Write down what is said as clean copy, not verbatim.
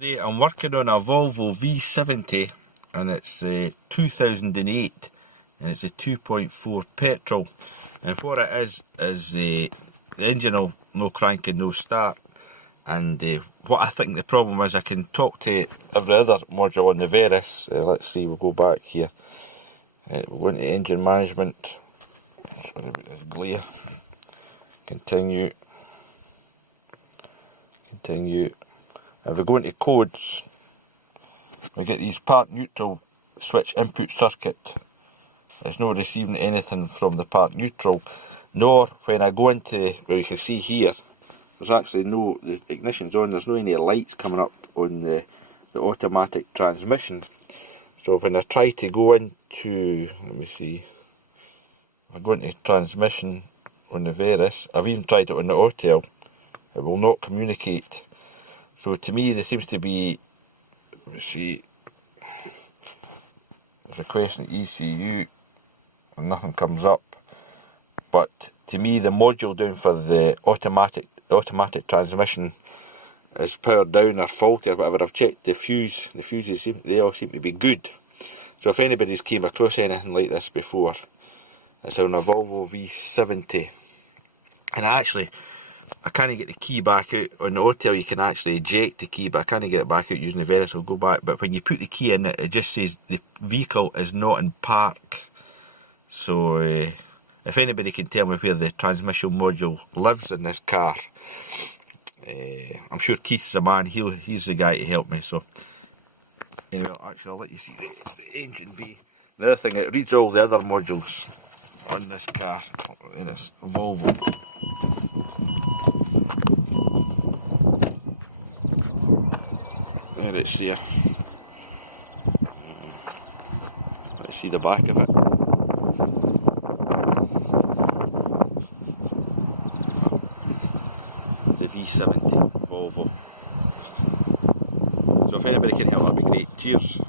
Today I'm working on a Volvo V70 and it's 2008 and it's a 2.4 petrol, and what it is the engine will no cranking, no start, and what I think the problem is, I can talk to every other module on the Veris. Let's see, we'll go back here, we'll go into engine management, sorry about this glare, continue, if we go into codes, we get these part neutral switch input circuit. It's not receiving anything from the part neutral, nor when I go into, well, you can see here, there's actually no, the ignition's on, there's no any lights coming up on the automatic transmission. So when I try to go into, let me see, if I go into transmission on the Veris, I've even tried it on the Autel, it will not communicate. So to me there seems to be, let me see, requesting ECU and nothing comes up. But to me the module down for the automatic transmission is powered down or faulty or whatever. I've checked the fuses they all seem to be good. So if anybody's came across anything like this before, it's on a Volvo V70. And I can't get the key back out. On the Autel you can actually eject the key, but I can't get it back out using the Veris. I'll go back, but when you put the key in, it just says the vehicle is not in park. So if anybody can tell me where the transmission module lives in this car, I'm sure Keith's the man, he's the guy to help me. So anyway, actually I'll let you see the engine bay. The other thing, it reads all the other modules on this car, in this Volvo. There it's there. Let's see the back of it. It's a V70 Volvo. So if anybody can help, that'd be great. Cheers.